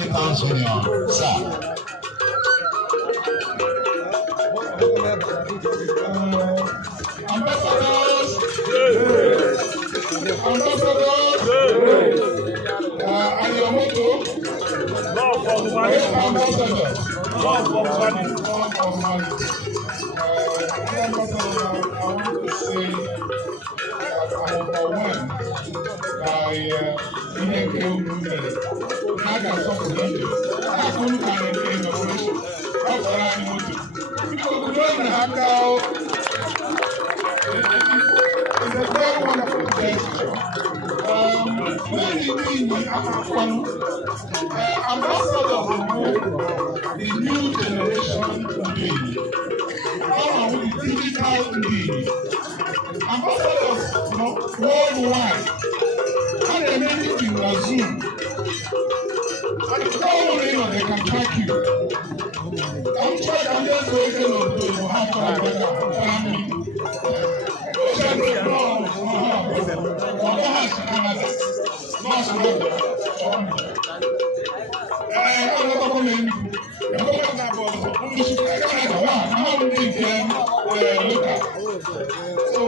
Unity Towns Union, sir. Ambassadors, and your motto, love for humanity. Love for humanity. Ambassador, I want to say that I'm overwhelmed by ENUGU movement. How can something like this? How can you innovation? That's what I want to. Because we don't have now. It's a very wonderful gesture. When the INYI ambassador the new generation today, with the digital today, ambassadors worldwide, and they make it in Zoom. And if they can track you. I'm sure I'm just waiting on to have family. So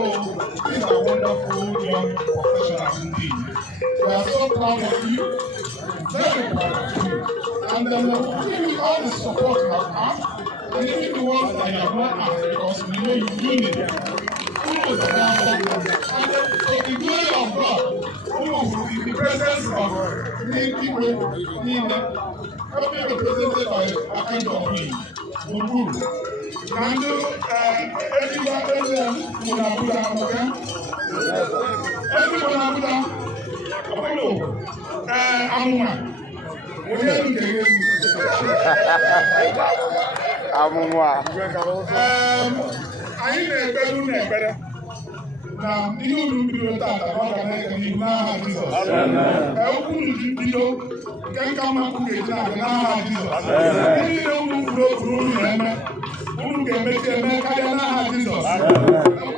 these are wonderful young professionals indeed. We are so proud of you, very proud of you. And then we'll give you all the support you have asked, and even the ones that you have not asked, because we know you do need it. And to the glory of God, in the presence of many people, represented by a kind of me, Ubu. And anyị na-ekpere unu ekpere na ihe unu bidoro tata ọ ga na-eke n'ihu n'aha Jizọs. Okwu unu bido nke nka mmakwu ga-eji na-aga n'aha Jizọs. Ihe niile unu kwuru okwu unu na-eme unu ga-emechi eme karịa n'aha Jizọs.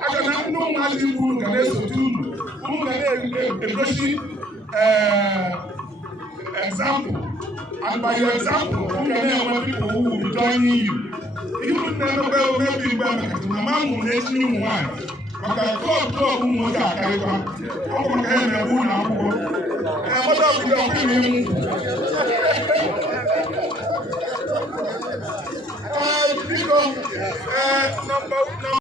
Aga na ndị ụmụazị unu ga na-esote unu ga na-egosi example, and by your example unu ga na-enwe people who will be joining you. Even never maybe back to my mom will let you one. But I thought ụmụnwoke akarịkwa ọkụ maka ya na-ebu ụlọ akwụkwọ ọdọ bido ọkụ biko